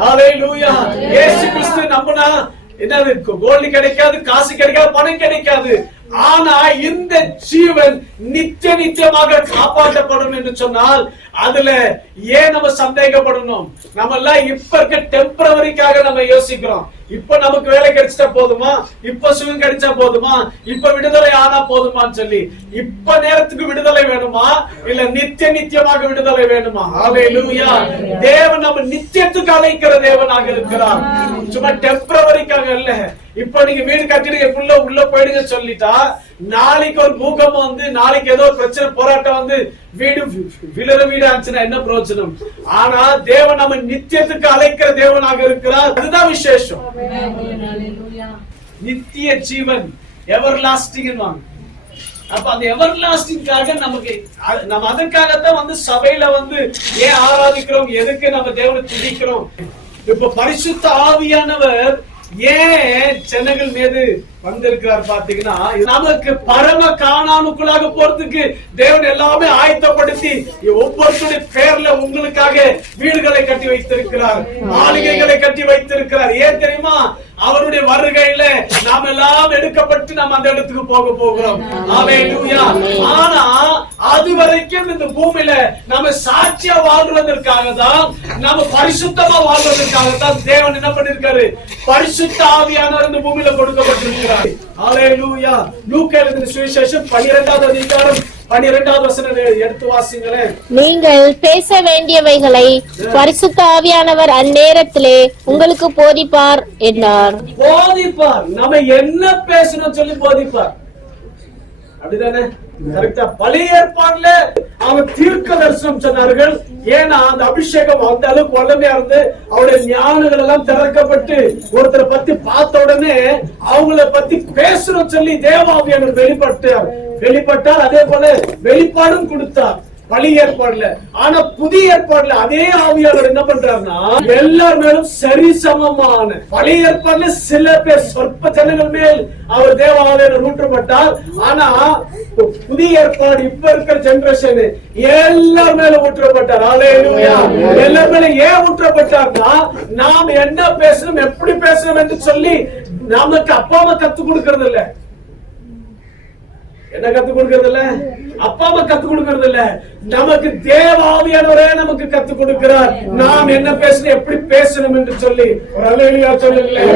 ஹalleluya. இயேசு கிறிஸ்து நம்பினா என்னது, கோல்டு கிடைக்காது, காசு கிடைக்காது, பணம் கிடைக்காது. ஆனா இந்த ஜீவன் நித்திய நித்தியமாக காப்பாற்றப்படும் என்று சொன்னால் அதுல ஏன் நம்ம சந்தேகப்படணும்? நம்ம எல்லாம் இப்ப இருக்க டெம்பரவரிக்காக நம்ம யோசிக்கிறோம். இப்ப நமக்கு வேலை கிடைச்சிட்டா போதுமா, இப்ப சுகம் கிடைச்சா போதுமா, இப்ப விடுதலை ஆனா போதுமான்னு சொல்லி இப்ப நேரத்துக்கு விடுதலை வேணுமா, இல்ல நித்திய நித்தியமாக விடுதலை வேணுமா? ஹalleluya. தேவன் நம்ம நித்தியத்துக்கு அழைக்கிற தேவனாக இருக்கிறார், சும்மா டெம்பரவரிக்காக இல்ல. இப்ப நீங்க வீடு கட்டிடுங்க, உள்ள போயிடுங்க சொல்லிட்டா நாளைக்கு ஒரு பூகம்பம் வந்து, நாளைக்கு ஏதோ பிரச்சனை போராட்டம் வந்து வீடு விழுற வீடு ஆச்சுன்னா என்ன பிரயோஜனம்? ஆனா தேவன் நம்ம நித்தியத்துக்கு அழைக்கிற தேவனாக இருக்கிறார். அதுதான் விசேஷம். நித்திய ஜீவன், எவர் லாஸ்டிங். அப்ப அந்த எவர் லாஸ்டிங்காக நமக்கு, நம்ம அதற்காகத்தான் வந்து சபையில வந்து ஏன் ஆராதிக்கிறோம், எதுக்கு நம்ம தேவனை துதிக்கிறோம்? இப்ப பரிசுத்த ஆவியானவர் ஏன் ஜனங்கள் மீது வந்திருக்கிறார் பாத்தீங்கன்னா, நமக்கு பரம கானானுக்குள்ளாக போறதுக்கு தேவன் எல்லாமே ஆயத்தப்படுத்தி ஒவ்வொருத்தருடைய பேர்ல உங்களுக்காக வீடுகளை கட்டி வைத்திருக்கிறார், மாளிகைகளை கட்டி வைத்திருக்கிறார். ஏன் தெரியுமா? அவருடைய வருகையில நாம் எல்லாம் எடுக்கப்பட்டு நாம் அந்த இடத்துக்கு போக போகிறோம். ஹalleluya. ஆனா அது வரைக்கும் இந்த பூமியில நம்ம சாட்சியா வாழ்வதற்காக தான், நம்ம பரிசுத்தமா வாழ்வதற்காக தான் தேவன் என்ன பண்ணிருக்காரு? பரிசுத்த ஆவியானவர் இந்த பூமியில கொடுக்கப்பட்டிருக்கிறார். ஹalleluya. லூக்கா எழுதின சுவிசேஷம் 12வது அதிகாரம் 12வது வசனம் எடுத்து வாசிங்களேன். நீங்கள் பேச வேண்டியவைகளை பரிசுத்த ஆவியானவர் அந்நேரத்திலே உங்களுக்கு போதிப்பார் என்றார். போதிப்பார், நம்ம என்ன பேசணும் சொல்லி போதிப்பார். அப்படிதானே? கரெக்டா? பழைய ஏற்பாடுல அவங்க தீர்க்க தரிசனம் சொன்னார்கள். ஏன்னா அந்த அபிஷேகம் அந்த அளவுக்கு வல்லமையா இருந்து அவருடைய ஞானங்கள் எல்லாம் திறக்கப்பட்டு ஒருத்தரை பத்தி பார்த்த உடனே அவங்கள பத்தி பேசணும் சொல்லி தேவாவியானவர் வெளிப்பட்டார். அதே போல வெளிப்பாடும் கொடுத்தார் பழைய ஏற்பாடுல. ஆனா புதிய ஏற்பாடுல அதே ஆவியாளர் என்ன பண்றாருன்னா, எல்லார் மேலும் சரி சமமான, பழைய ஏற்பாடுல சில பேர் சொற்ப ஜனங்கள் மேல் அவர் தேவ ஆவியாளர் ஊற்றப்பட்டார். ஆனா புதிய ஏற்பாடு இப்ப இருக்கிற ஜெனரேஷன் எல்லார் மேல ஊற்றப்பட்டார். ஹalleluya. எல்லார் மேல ஏன் ஊற்றப்பட்டார்னா, நாம் என்ன பேசணும், எப்படி பேசணும் என்று சொல்லி நமக்கு அப்பா அம்மா கத்து கொடுக்கறது இல்ல. என்ன கத்து கொடுக்கறது இல்ல? அப்பா அம்மா கத்து கொடுக்கறது இல்ல. நமக்கு தேவ ஆவியானவரே நமக்கு கத்து கொடுக்கிறார். நாம் என்ன பேசணும், எப்படி பேசணும் என்று சொல்லி. ஹalleluya சொல்லுங்களேன்.